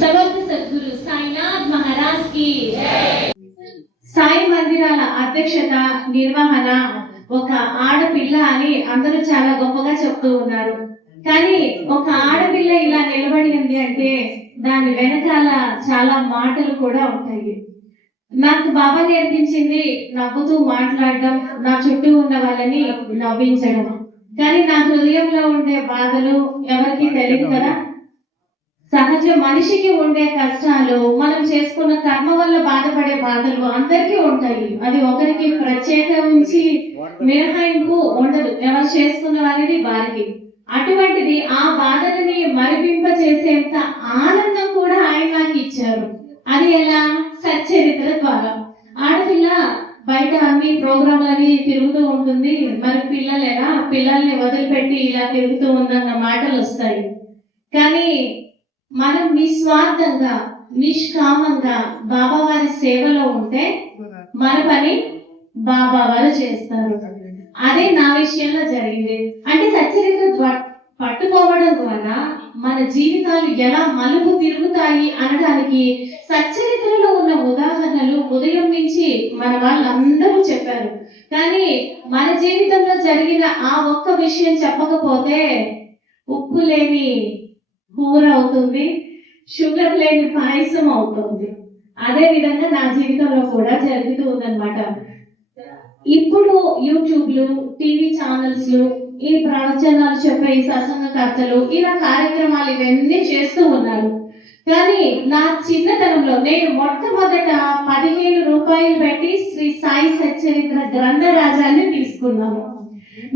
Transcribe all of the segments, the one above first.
సమర్థ సద్గురు సాయినాథ్ మహారాజ్ కి సాయి మందిరాల అధ్యక్షత నిర్వహణ ఒక ఆడపిల్ల అని అందరూ చాలా గొప్పగా చెప్తూ ఉన్నారు. కానీ ఒక ఆడపిల్ల ఇలా నిలబడి ఉంది అంటే దాని వెనకాల చాలా మాటలు కూడా ఉంటాయి. నాకు బాబా నేర్పించింది నవ్వుతూ మాట్లాడడం, నా చుట్టూ ఉన్న వాళ్ళని నవ్వించడం. కానీ నా హృదయంలో ఉండే బాధలు ఎవరికి తెలియదు కదా. సహజ మనిషికి ఉండే కష్టాలు, మనం చేసుకున్న కర్మ వల్ల బాధపడే బాధలు అందరికీ ఉంటాయి. అది ఒకరికి ప్రత్యేకించి మినహాయింపు ఉండదు, ఎవరు చేసుకున్న వారిది వారికి. అటువంటిది ఆ బాధని మరిపింప చేసేంత ఆనందం కూడా ఆయన నాకు ఇచ్చారు. అది ఎలా? సచ్చరిత్ర ద్వారా. ఆడపిల్ల బయట అన్ని ప్రోగ్రాంలని తిరుగుతూ ఉంటుంది, మరి పిల్లలేనా, పిల్లల్ని వదిలిపెట్టి ఇలా తిరుగుతూ ఉందన్న మాటలు వస్తాయి. కానీ మనం నిస్వార్థంగా నిష్కామంగా బాబా వారి సేవలో ఉంటే మన పని బాబా వారు చేస్తారు. అదే నా విషయంలో జరిగింది. అంటే సచ్చరిత్ర పట్టుకోవడం ద్వారా మన జీవితాలు ఎలా మలుపు తిరుగుతాయి అనడానికి సచ్చరిత్రలో ఉన్న ఉదాహరణలు ఉదయం నుంచి మన వాళ్ళందరూ చెప్పారు. కానీ మన జీవితంలో జరిగిన ఆ ఒక్క విషయం చెప్పకపోతే ఉప్పు లేని కూర అవుతుంది, షుగర్ లేని పాయసం అవుతుంది. అదే విధంగా నా జీవితంలో కూడా జరుగుతూ ఉందన్నమాట. ఇప్పుడు యూట్యూబ్లు, టీవీ ఛానల్స్, ఈ ప్రవచనాలు చెప్పే ఈ సత్సంగకర్తలు ఇలా కార్యక్రమాలు ఇవన్నీ చేస్తూ ఉన్నారు. కానీ నా చిన్నతనంలో నేను మొట్టమొదట 15 రూపాయలు పెట్టి శ్రీ సాయి సచ్చరిత్ర గ్రంథరాజాన్ని తీసుకున్నాను.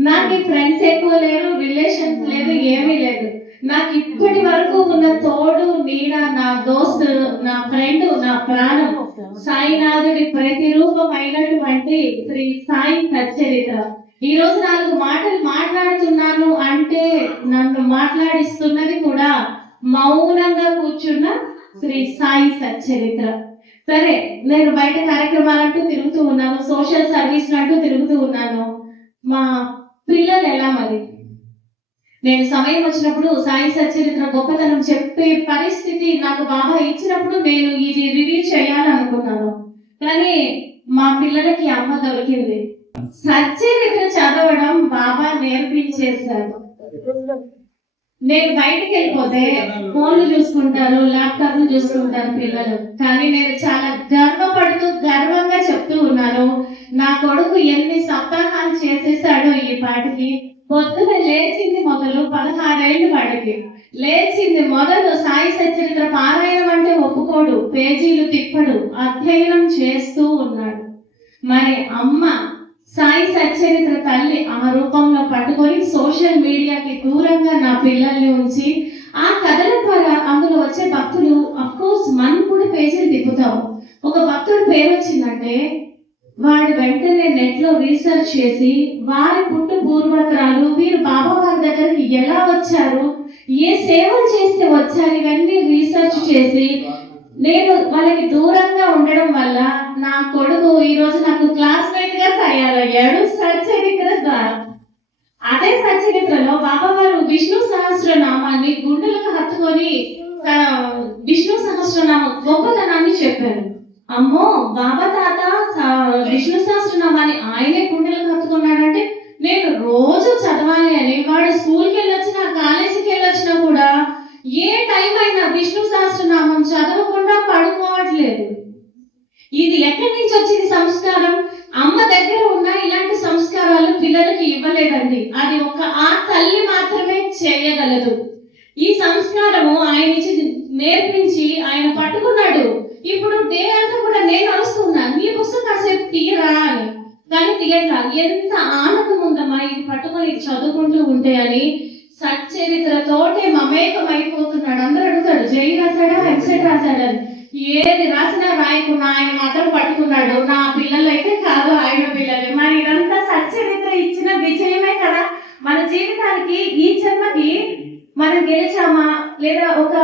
నాకు ఫ్రెండ్స్ ఎక్కువ లేరు, రిలేషన్స్ లేదు, ఏమీ లేదు. నాకు ఇప్పటి వరకు ఉన్న తోడు నీడ, నా దోస్తు, నా ఫ్రెండ్, నా ప్రాణం సాయినాథుడి ప్రతిరూపమైనటువంటి శ్రీ సాయి సచ్చరిత్ర. ఈ రోజు 4 మాటలు మాట్లాడుతున్నాను అంటే నన్ను మాట్లాడిస్తున్నది కూడా మౌనంగా కూర్చున్న శ్రీ సాయి సచ్చరిత్ర. సరే, నేను బయట కార్యక్రమాలంటూ తిరుగుతూ ఉన్నాను, సోషల్ సర్వీస్ అంటూ తిరుగుతూ ఉన్నాను. మా పిల్లలు ఎలా మరి? నేను సమయం వచ్చినప్పుడు సాయి సచ్చరిత్ర గొప్పతనం చెప్పే పరిస్థితి నాకు బాగా ఇచ్చినప్పుడు నేను ఇది రివ్యూ చేయాలనుకున్నాను. కానీ మా పిల్లలకి అమ్మ దొరికింది. సచ్చరిత్ర చదవడం బాబా నేర్పించేశారు. నేను బయటికి వెళ్ళిపోతే ఫోన్లు చూసుకుంటారు, ల్యాప్టాప్లు చూసుకుంటారు పిల్లలు. కానీ నేను చాలా గర్వపడుతూ గర్వంగా చెప్తూ ఉన్నాను, నా కొడుకు ఎన్ని సప్తాహాలు చేసేసాడో ఈ పాటికి. పొద్దున లేచింది మొదలు 16 ఏళ్ళు వాడికి. లేచింది మొదలు సాయి సచ్చరిత్ర పారాయణం అంటే ఒప్పుకోడు, పేజీలు తిప్పడు, అధ్యయనం చేస్తూ ఉన్నాడు. మరి అమ్మ సాయి సచ్చరిత్ర తల్లి ఆ రూపంలో పట్టుకొని సోషల్ మీడియాకి దూరంగా నా పిల్లల్ని ఉంచి ఆ కథల ద్వారా అందులో వచ్చే భక్తులు, అఫ్కోర్స్ మనం కూడా పేజీలు తిప్పుతాం. ఒక భక్తుడు పేరు వచ్చిందంటే వాడు వెంటనే నెట్ లో రీసెర్చ్ చేసి వారి పుట్టు పూర్వతరాలు, వీరు బాబా వారి దగ్గరికి ఎలా వచ్చారు, ఏ సేవలు చేస్తే వచ్చారు, ఇవన్నీ రీసెర్చ్ చేసి నేను వాళ్ళకి దూరంగా ఉండడం వల్ల నా కొడుకు ఈ రోజు నాకు క్లాస్మేట్ గా తయారయ్యాడు సచ్చరిత్ర ద్వారా. అదే సచ్చరిత్రలో బాబా వారు విష్ణు సహస్రనామాన్ని గుండెలకు హత్తుకొని విష్ణు సహస్రనామం గొప్పతనాన్ని చెప్పారు. అమ్మో, బాబా తాత విష్ణు సహస్రనామాన్ని ఆయనే గుండెలకు హత్తుకున్నాడంటే నేను రోజు చదవాలి అని వాడు స్కూల్కి వెళ్ళొచ్చినా కాలేజీకి వెళ్ళొచ్చినా కూడా ఏ టైం అయినా విష్ణు సహస్రనామం చదవకుండా పడుకోవట్లేదు. ఇది ఎక్కడి నుంచి వచ్చింది సంస్కారం? అమ్మ దగ్గర ఉన్న ఇలాంటి సంస్కారాలు పిల్లలకి ఇవ్వలేదండి. అది ఒక ఆ తల్లి మాత్రమే చేయగలదు. ఈ సంస్కారము ఆయన నేర్పించి ఆయన పట్టుకున్నాడు. ఇప్పుడు డే అంతా కూడా నేను అరుస్తున్నా, నీ పుస్తకం కాసేపు తీయరా అని. కానీ తీయట్లా. ఎంత ఆనందం ఉందమ్మా ఇది పట్టుకొని చదువుకుంటూ ఉంటే అని. సచ్చరిత్రతోటే మమేకం అయిపోతున్నాడు. అందరూ అడుగుతాడు, జై రాశాడా, ఎక్సెట్ రాశాడా? ఏది రాసినా రాయకున్నా ఆయన మాత్రం పట్టుకున్నాడు. నా పిల్లలు అయితే కాదు, ఆయన పిల్లలు. మరి ఇదంతా సచ్చరిత్ర ఇచ్చిన విజయమే కదా. మన జీవితానికి ఈ జన్మకి మనం గెలిచామా, లేదా ఒక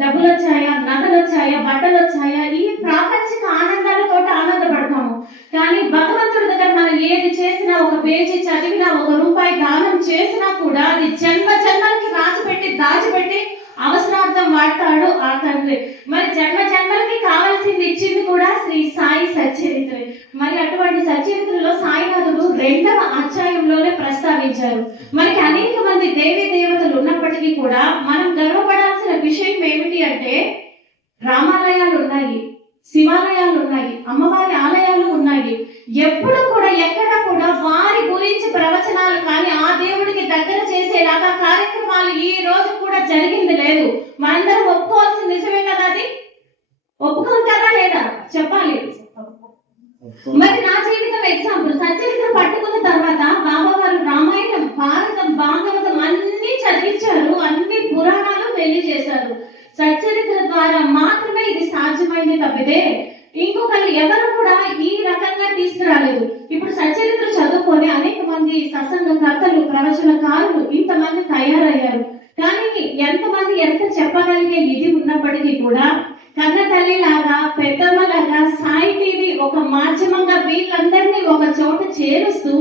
డబ్బులు వచ్చాయా, నగలు వచ్చాయా, బట్టలు వచ్చాయా, ఈ ప్రాపంచిక ఆనందాలతో ఆనందపడతాము. కానీ భగవంతుడి దగ్గర మనం ఏది చేసినా, ఒక పేజీ చదివినా, 1 రూపాయి దానం చేసినా కూడా అది జన్మ జన్మలకి రాసిపెట్టి దాచిపెట్టి అవసరార్థం వాడతాడు ఆ తండ్రి. మరి జన్మ జన్మలకి కావాల్సింది ఇచ్చింది కూడా శ్రీ సాయి సచ్చరిత్ర. మరి అటువంటి సచ్చరిత్రలో సాయినాథుడు 2వ అధ్యాయంలోనే ప్రస్తావించారు. మనకి అనేక మంది దేవీ దేవతలు ఉన్నప్పటికీ కూడా మనం గర్వపడాల్సిన విషయం ఏమిటి అంటే, రామాలయాలు ఉన్నాయి, శివాలయాలు ఉన్నాయి, అమ్మవారి ఆలయాలు ఉన్నాయి. ఎప్పుడు కూడా ఎక్కడ కూడా వారి గురించి ప్రవచనాలు కానీ ఆ దేవుడికి దగ్గర చేసేలాగా కార్యక్రమాలు ఈ రోజు కూడా జరిగింది లేదు. మనందరం ఒప్పుకోవాల్సిన నిజమే కదా, అది ఒప్పుకుంటారా లేదా చెప్పాలి. మరి నా జీవితం ఎగ్జాంపుల్, సచ్చరిత్ర పట్టుకున్న తర్వాత బాబా వారు రామాయణం, భారతం, భాగవతం అన్ని చదివించారు, అన్ని పురాణాలు తెలియజేశారు. సచ్చరిత్ర ద్వారా మాత్రమే ఇది సాధ్యమైంది తప్పితే ఇంకొకరు ఎవరు కూడా ఈ రకంగా తీసుకురాలేదు. ఇప్పుడు సచ్చరిత్ర చదువుకొని అనేక మంది సత్సంగకర్తలు, ప్రవచనకారులు ఇంతమంది తయారయ్యారు. కానీ ఎంతమంది ఎంత చెప్పగలిగే నిధి ఉన్నప్పటికీ కూడా కన్న తల్లి లాగా, పెద్దమ్మ లాగా సాయి టీవీ ఒక మాధ్యమంగా వీళ్ళందరినీ ఒక చోట చేరుస్తూ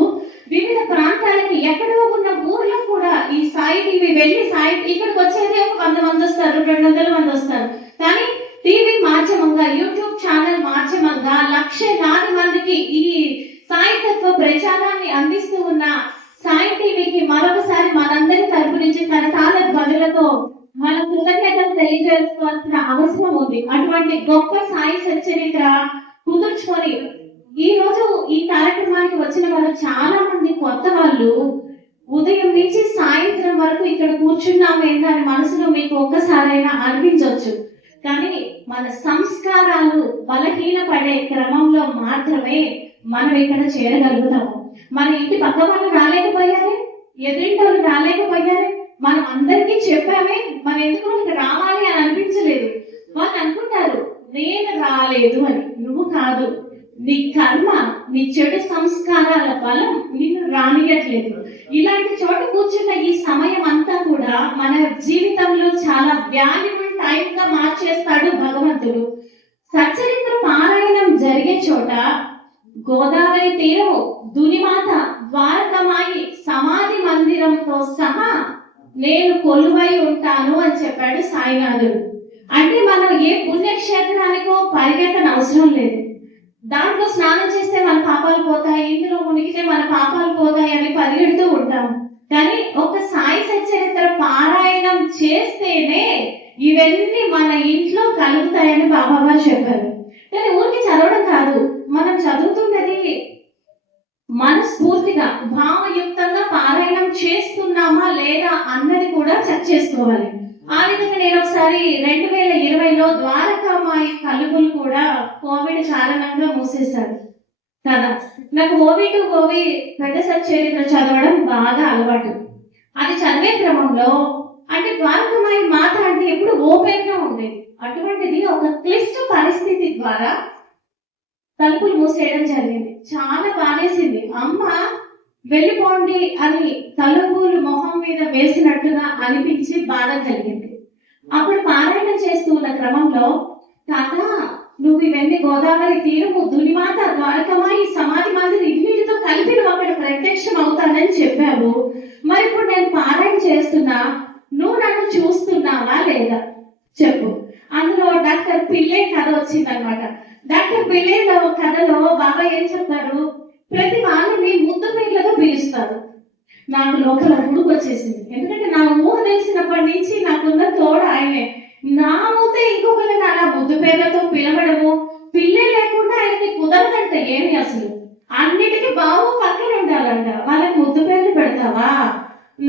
వివిధ ప్రాంతాలకి, ఎక్కడో ఉన్న ఊర్లకు కూడా ఈ సాయి టీవీ వెళ్ళి ఇక్కడికి వచ్చేది ఒక 100 మంది వస్తారు, 200 మంది వస్తారు. కానీ టీవీ మాధ్యమంగా, యూట్యూబ్ ఛానల్ మాధ్యమంగా లక్షలాది మందికి ఈ సాయి తత్వ ప్రచారాన్ని అందిస్తూ ఉన్న సాయి టీవీకి మరొకసారి మనందరి తరపు నుంచి కరతాళ ధ్వనులతో మన కృతజ్ఞతలు తెలియజేసుకోవాల్సిన అవసరం ఉంది. అటువంటి గొప్ప సాయి సచ్చరిత్ర కుదుర్చుకొని ఈ రోజు ఈ కార్యక్రమానికి వచ్చిన వాళ్ళు చాలా మంది కొత్త వాళ్ళు ఉదయం నుంచి సాయంత్రం వరకు ఇక్కడ కూర్చున్నామేందా అని మనసులో మీకు ఒక్కసారైనా అనిపించవచ్చు. కానీ మన సంస్కారాలు బలహీనపడే క్రమంలో మాత్రమే మనం ఇక్కడ చేరగలుగుతాము. మన ఇంటి పక్క వాళ్ళు రాలేకపోయారే, ఎదురింటి వాళ్ళు రాలేకపోయారే, మనం అందరికీ చెప్పామే, మనం ఎందుకు ఇక్కడ రావాలి అని అనిపించలేదు. వాళ్ళు అనుకుంటారు నేను రాలేదు అని. నువ్వు కాదు, నీ కర్మ, నీ చెడు సంస్కారాల బలం నిన్ను రానియట్లేదు. ఇలాంటి చోట కూర్చున్న ఈ సమయం అంతా కూడా మన జీవితంలో చాలా వాల్యుబుల్ టైం గా మార్చేస్తాడు భగవంతుడు. సచ్చరిత్ర పారాయణం జరిగే చోట గోదావరి తీరము, దునిమాత, ద్వారకమాయి సమాధి మందిరంతో సహా నేను కొలువై ఉంటాను అని చెప్పాడు సాయినాథుడు. అంటే మనం ఏ పుణ్యక్షేత్రానికో పరిగెత్తన అవసరం లేదు. దాంట్లో స్నానం చేస్తే మన పాపాలు పోతాయి, ఇందులో మునిగితే మన పాపాలు పోతాయి అని పరిగెడుతూ ఉంటాం. కానీ ఒక సాయి సచ్చరిత్ర పారాయణం చేస్తేనే ఇవన్నీ మన ఇంట్లో కలుగుతాయని బాబా వారు చెప్పారు. కానీ ఊరికి చదవడం కాదు, మనం చదువుతున్నది మనస్ఫూర్తిగా భావయుక్తంగా పారాయణం చేస్తున్నామా లేదా అన్నది కూడా చెక్ చేసుకోవాలి. ఆ విధంగా నేను ఒకసారి 2020లో ద్వారకామాయి తలుపులు కూడా కోవిడ్ కారణంగా మూసేశారు కదా. నాకు ఓవి టు ఓవి పెద్ద సచ్చరిత్ర చదవడం బాగా అలవాటు. అది చదివే క్రమంలో అంటే ద్వారకామాయి మాత అంటే ఎప్పుడు ఓపెన్ గా ఉండేది. అటువంటిది ఒక క్లిష్ట పరిస్థితి ద్వారా తలుపులు మూసేయడం జరిగింది. చాలా బాధేసింది. అమ్మ వెళ్ళిపోండి అని తలుపులు మొహం మీద వేసినట్టుగా అనిపించి బాధ కలిగింది. అప్పుడు పారాయణం చేస్తూ ఉన్న క్రమంలో, తాత నువ్వు ఇవన్నీ గోదావరి తీరము, దునిమాత, ద్వారకమాయి సమాధి మందిని ఇన్నిటితో కలిపి నువ్వు అక్కడ ప్రత్యక్షం అవుతానని చెప్పావు. మరి ఇప్పుడు నేను పారాయణ చేస్తున్నా, నువ్వు నన్ను చూస్తున్నావా లేదా చెప్పు. అందులో డాక్టర్ పిల్లే కథ వచ్చిందనమాట. డాక్టర్ పిల్లే కథలో బాబా ఏం చెప్తారు, ప్రతి వాళ్ళని ముద్దు పేర్లతో పిలుస్తారు. నాకు లోపల ఉడుకు వచ్చేసింది. ఎందుకంటే నా ఊహ తెలిసినప్పటి నుంచి నాకున్న తోడు ఆయనే. నా మూతే ఇంకొకరిని అలా ముద్దు పేర్లతో పిలవడము, పిల్లే లేకుండా ఆయనకి కుదరదంట. ఏమి అసలు అన్నిటికీ బావు పక్కన ఉండాలంట. వాళ్ళకి ముద్దు పేర్లు పెడతావా?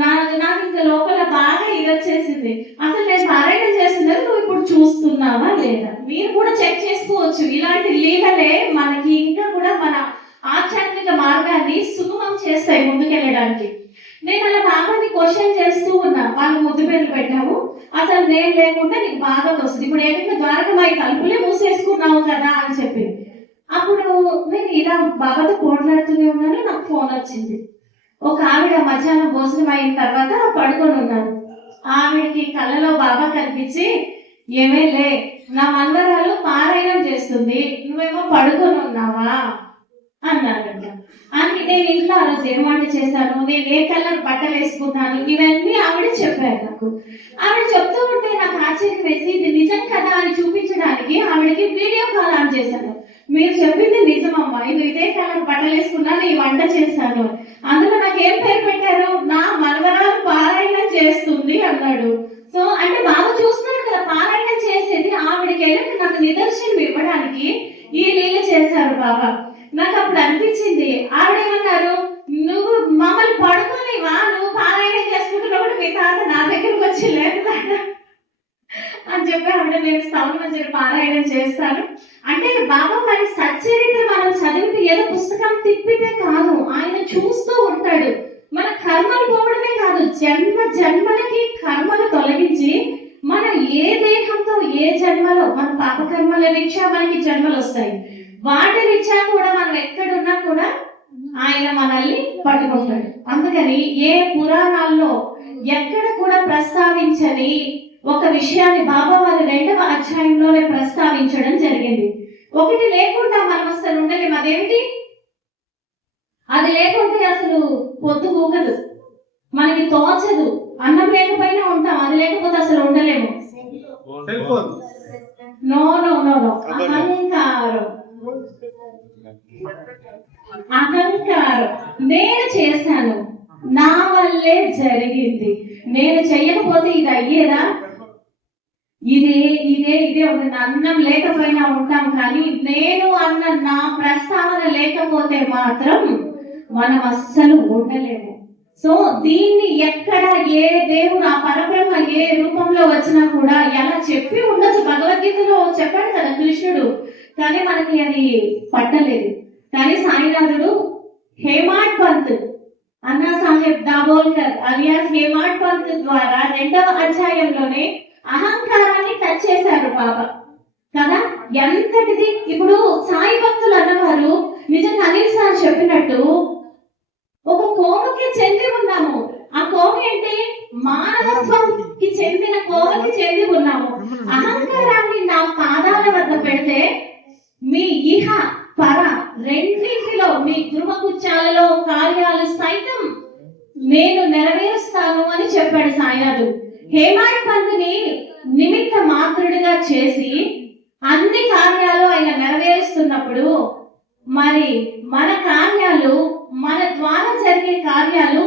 నాకు ఇంకా లోపల బాగా ఇది వచ్చేసింది. అసలు నేను పారాయణ చేస్తున్నది నువ్వు ఇప్పుడు చూస్తున్నావా లేదా? మీరు కూడా చెక్ చేసుకోవచ్చు. ఇలాంటి లీలలే మనకి ఇంకా కూడా మన ఆధ్యాత్మిక మార్గాన్ని సుగమం చేస్తాయి ముందుకెళ్ళడానికి. నేను అలా బాబాని క్వశ్చన్ చేస్తూ ఉన్నా. వాళ్ళు ముద్దు పేర్లు పెట్టావు, అసలు నేను లేకుండా నీకు బాగా వస్తుంది. ఇప్పుడు ఏంటంటే ద్వారకమాయి తలుపులే మూసేసుకున్నావు కదా అని చెప్పి. అప్పుడు నేను ఇలా బాబాతో పోట్లాడుతూనే ఉన్నాను. నాకు ఫోన్ వచ్చింది. ఒక ఆవిడ మధ్యాహ్నం భోజనం అయిన తర్వాత పడుకొని ఉన్నాను. ఆవిడకి కళ్ళలో బాబా కనిపించి, ఏమే లే, నా మనవరాలు పారాయణం చేస్తుంది, నువ్వేమో పడుకొని ఉన్నావా అన్నాడంట. అని నేను ఇంట్లో ఆ రోజు ఏం వంట చేశాను, నేను ఏ కలర్ బట్టలు వేసుకున్నాను, ఇవన్నీ ఆవిడ చెప్పారు నాకు. ఆవిడ చెప్తూ ఉంటే నాకు ఆశ్చర్యం వేసి ఇది నిజం కదా అని చూపించడానికి ఆవిడకి వీడియో కాల్ ఆన్ చేశాను. మీరు చెప్పింది నిజమమ్మా, ఇది ఇదే కలర్ బట్టలు వేసుకున్నాను, ఈ వంట చేశాను. అందులో నాకు ఏం పేరు పెట్టారు, నా మనవరాలు పారాయణం చేస్తుంది అన్నాడు. సో అంటే బాగా చూస్తున్నాడు కదా పారాయణం చేసేది, ఆవిడకి వెళ్ళి నాకు నిదర్శనం ఇవ్వడానికి ఈ లీల చేశారు బాబా. నాకు అప్పుడు అనిపించింది, ఆవిడేమన్నారు, నువ్వు మమ్మల్ని పడుకోలేవా, నువ్వు పారాయణం చేసుకుంటున్నప్పుడు మీ తాత నా దగ్గరకు వచ్చి లేదు అని చెప్పి ఆవిడ నేను స్థలం మంచి పారాయణం చేస్తాను అంటే బాబా వారి సచ్చరిత్ర మనం చదివితే ఏదో పుస్తకం తిప్పితే కాదు, ఆయన చూస్తూ ఉంటాడు. మన కర్మలు పోవడమే కాదు, జన్మ జన్మలకి కర్మలు తొలగించి మన ఏ దేహంతో ఏ జన్మలో మన పాపకర్మల రీత్యా మనకి జన్మలు వస్తాయి, వాటి రీత్యా కూడా మనం ఎక్కడున్నా కూడా ఆయన మనల్ని పట్టుకుంటాడు. అందుకని ఏ పురాణాల్లో ఎక్కడ కూడా ప్రస్తావించని ఒక విషయాన్ని బాబా వారి 2వ అధ్యాయంలోనే ప్రస్తావించడం జరిగింది. ఒకటి లేకుండా మనం అసలు ఉండలేము. అదేమిటి? అది లేకుంటే అసలు పొద్దు ఊగదు, మనకి తోచదు, అన్నం లేకపోయినా ఉంటాం, అది లేకపోతే అసలు ఉండలేము. నో నో నో నో అహంకారం, అహంకారం. నేను చేశాను, నా వల్లే జరిగింది, నేను చెయ్యకపోతే ఇది అయ్యేదా, ఇదే ఇదే ఇదే ఒక అన్నం లేకపోయినా ఉంటాం, కానీ నేను అన్న నా ప్రస్తావన లేకపోతే మాత్రం మనం అస్సలు ఉండలేము. సో దీన్ని ఎక్కడ ఏ దేవుడు ఆ పరబ్రహ్మ ఏ రూపంలో వచ్చినా కూడా ఎలా చెప్పి ఉండొచ్చు, భగవద్గీతలో చెప్పాడు కదా కృష్ణుడు, కానీ మనకి అది పట్టలేదు. కానీ సాయినాథుడు హేమాడ్ పంత్, అన్నా సాహెబ్ దాబోల్కర్ అలియాస్ హేమాడ్ పంత్ ద్వారా 2వ అధ్యాయంలోనే అహంకారాన్ని టచ్ చేశారు బాబా కదా. ఎంతటిది ఇప్పుడు సాయి భక్తులు అన్నవారు నిజంగా అనిల్ సార్ చెప్పినట్టు ఒక కోవకి చెంది ఉన్నాము. ఆ కోవ ఏంటి? మానవత్వంకి చెందిన కోవకి చెంది ఉన్నాము. అహంకారాన్ని నా పాదాల వద్ద పెడితే మీ ఇహ పర రెండింటిలో మీ ధృవకుచ్చాలలో కార్యాలు సైతం నేను నెరవేరుస్తాను అని చెప్పాడు సాయినాథుడు. హేమాడ్ పంత్ని నిమిత్త మాత్రుడిగా చేసి అన్ని కార్యాలు ఆయన నెరవేరుస్తున్నప్పుడు మరి మన కార్యాలు, మన ద్వారా జరిగే కార్యాలు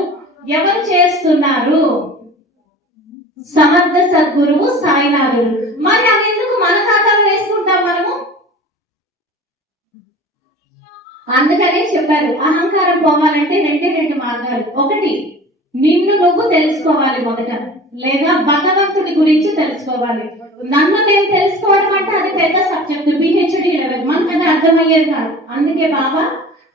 ఎవరు చేస్తున్నారు? సమర్థ సద్గురువు సాయినాథుడు. మరి అవి ఎందుకు మన ఖాతాలో వేసుకుంటాం మనము? అందుకనే చెప్పారు అహంకారం పోవాలంటే 2 మార్గాలు. ఒకటి, నిన్ను నువ్వు తెలుసుకోవాలి మొదట, లేదా భగవంతుడి గురించి తెలుసుకోవాలి. నన్ను నేను తెలుసుకోవడం అంటే అది పెద్ద సబ్జెక్ట్, పిహెచ్డి లెవెల్, మనకది అర్థమయ్యేది కాదు. అందుకే బాబా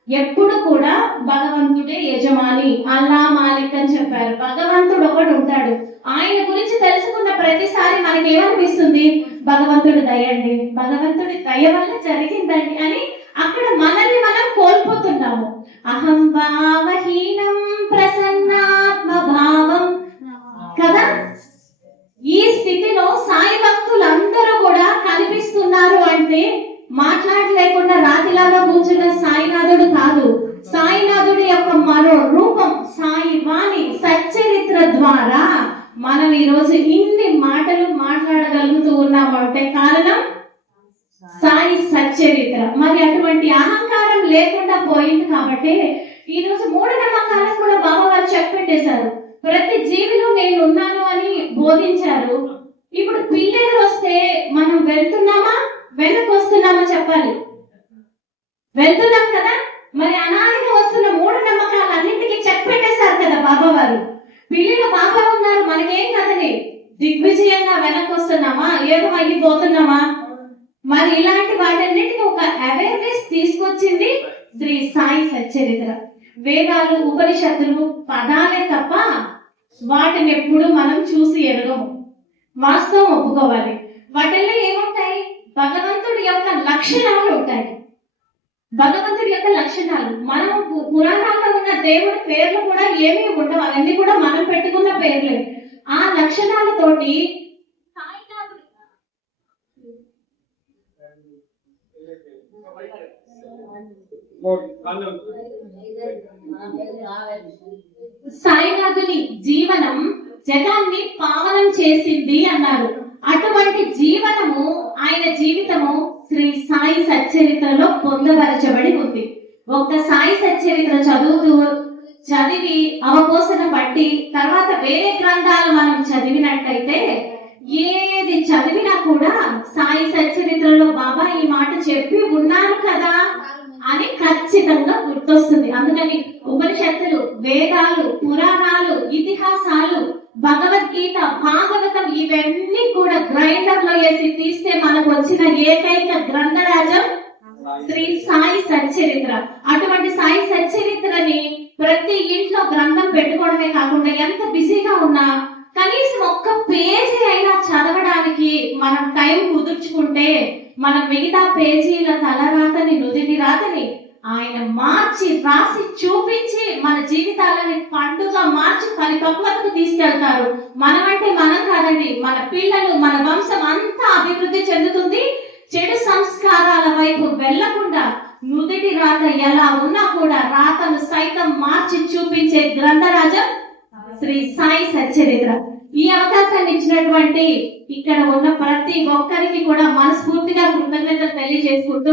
ఎప్పుడు కూడా భగవంతుడే యజమాని, అల్లా మాలిక్ అని చెప్పారు. భగవంతుడు ఒకడు ఉంటాడు. ఆయన గురించి తెలుసుకున్న ప్రతిసారి మనకి ఏమనిపిస్తుంది? భగవంతుడి దయండి, భగవంతుడి దయ వల్ల జరిగిందండి అని అక్కడ మనల్ని మనం కోల్పోతున్నాము. అహం భావహీనం ప్రసన్నాత్మ భావం కదా. ఈ స్థితిలో సాయి భక్తులందరూ కూడా కనిపిస్తున్నారు అంటే మాట్లాడలేకుండా రాతిలాగా కూర్చున్న సాయినాథుడు కాదు. సాయినాథుడి యొక్క మరో రూపం సాయి వాణి సచ్చరిత్ర ద్వారా మనం ఈరోజు ఇన్ని మాటలు మాట్లాడగలుగుతూ ఉన్నామంటే కారణం సాయి సచ్చరిత్ర. మరి అటువంటి అహంకారం లేకుండా పోయింది కాబట్టి ఈరోజు మూఢనమ్మకాలను కూడా బాబా వారు చెప్పెట్టేశారు. ప్రతి జీవిలో నేను ఉన్నాను అని బోధించారు. ఇప్పుడు పిల్లలు వస్తే మనం వెళ్తున్నామా వెనక్కి వస్తున్నామా చెప్పాలి? వెళ్తున్నాం కదా. మరి అనాదిగా వస్తున్న మూఢనమ్మకాలు అన్నింటికి చెప్పెట్టేశారు కదా బాబా వారు. పిల్లలు బాగా ఉన్నారు, మనకేం కదని దిగ్విజయంగా వెనక్కి వస్తున్నామా, ఏదో అయిపోతున్నామా? మరి ఇలాంటి వాటన్నిటికీ ఒక అవేర్నెస్ తీసుకొచ్చింది శ్రీ సాయి సచ్చరిత్ర. వేదాలు ఉపనిషత్తులు పదాలే తప్ప వాటిని ఎప్పుడు మనం చూసి ఎరగము. వాస్తవం ఒప్పుకోవాలి. వాటిల్లో ఏముంటాయి? భగవంతుడి యొక్క లక్షణాలు ఉంటాయి. భగవంతుడి యొక్క లక్షణాలు. మనం పురాణాల్లో ఉన్న దేవుడి పేర్లు కూడా ఏమీ ఉండవు, అవన్నీ కూడా మనం పెట్టుకున్న పేర్లే. ఆ లక్షణాలతోటి సాయినాథుని జీవనం జగాన్ని పావనం చేసింది అన్నారు. అటువంటి జీవనము ఆయన జీవితము శ్రీ సాయి సచ్చరిత్రలో పొందపరచబడి ఉంది. ఒక్క సాయి సచ్చరిత్ర చదివి అవపోసన పట్టి తర్వాత వేరే గ్రంథాలు మనం చదివినట్టయితే ఏది చదివినా కూడా సాయి సచ్చరిత్రలో బాబా ఈ మాట చెప్పి ఉన్నారు కదా అని ఖచ్చితంగా గుర్తొస్తుంది. అందుకని ఉపనిషత్తులు, వేదాలు, పురాణాలు, ఇతిహాసాలు, భగవద్గీత, భాగవతం ఇవన్నీ కూడా గ్రైండర్ లో వేసి తీస్తే మనకు వచ్చిన ఏకైక గ్రంథరాజం శ్రీ సాయి సచ్చరిత్ర. అటువంటి సాయి సచ్చరిత్రని ప్రతి ఇంట్లో గ్రంథం పెట్టుకోవడమే కాకుండా ఎంత బిజీగా ఉన్నా కనీసం ఒక్క పేజీ అయినా చదవడానికి మనం టైం కుదుర్చుకుంటే మనం మిగతా పేజీల తలరాతని, నుదిటి రాతని ఆయన మార్చి రాసి చూపించి మన జీవితాలని పండుగ మార్చి పరిపక్వతకు తీసుకెళ్తారు. మనమంటే మనం కాదండి, మన పిల్లలు, మన వంశం అంతా అభివృద్ధి చెందుతుంది. చెడు సంస్కారాల వైపు వెళ్లకుండా నుదిటి రాత ఎలా ఉన్నా కూడా రాతను సైతం మార్చి చూపించే గ్రంథరాజం శ్రీ సాయి సచ్చరిత్ర. ఈ అవకాశాన్ని ఇచ్చినటువంటి ఇక్కడ ఉన్న ప్రతి ఒక్కరికి కూడా మనస్ఫూర్తిగా కృతజ్ఞతలు తెలియజేసుకుంటూ